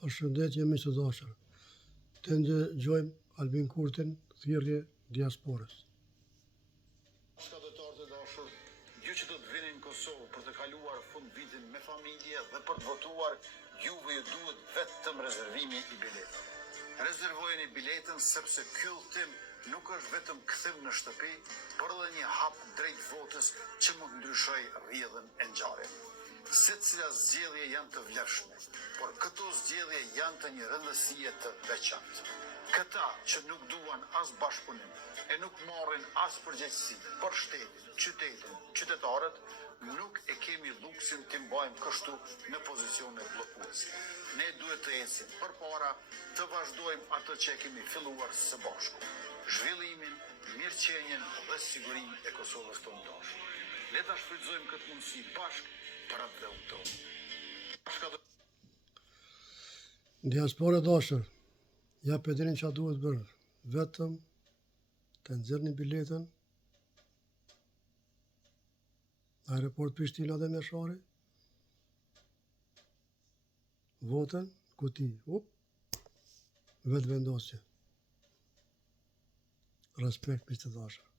Përshëndetje miq të dashur. Të ndëgjojmë Albin Kurtin, thirrje diasporës. Shkatëtarë të dashur, ju që do të vini në Kosovë për të kaluar fund vitin me familje dhe për të votuar, juve ju duhet vetëm rezervimi i biletave. Rezervojeni biletën sepse ky udhëtim nuk është vetëm kthim në shtëpi, por edhe një hap drejt votës që mund të ndryshojë rrjedhën e ngjarjeve. Secila zgjedhje janë të vlefshme, por këto zgjedhje janë të një rëndësie të veçantë. Këta që nuk duan as bashkëpunim e nuk marrin as përgjegjësi për shtetin, qytetin, qytetarët, nuk e kemi luksin të mbajmë kështu në pozicione bllokuese. Ne duhet të ecim përpara, të vazhdojmë atë që e kemi filluar së bashku. Zhvillimin, mirëqenien dhe sigurinë e Kosovës tonë dashur. Le ta shfrytëzojmë këtë mundësi bashkë për atë dhe tonë. Diaspora dashur, ja pedrin që duhet bërë, vetëm të nxjerrni biletën aeroport Prishtina dhe Meshari, votën, kuti, vetë vendosje. Respekt miq të dashur.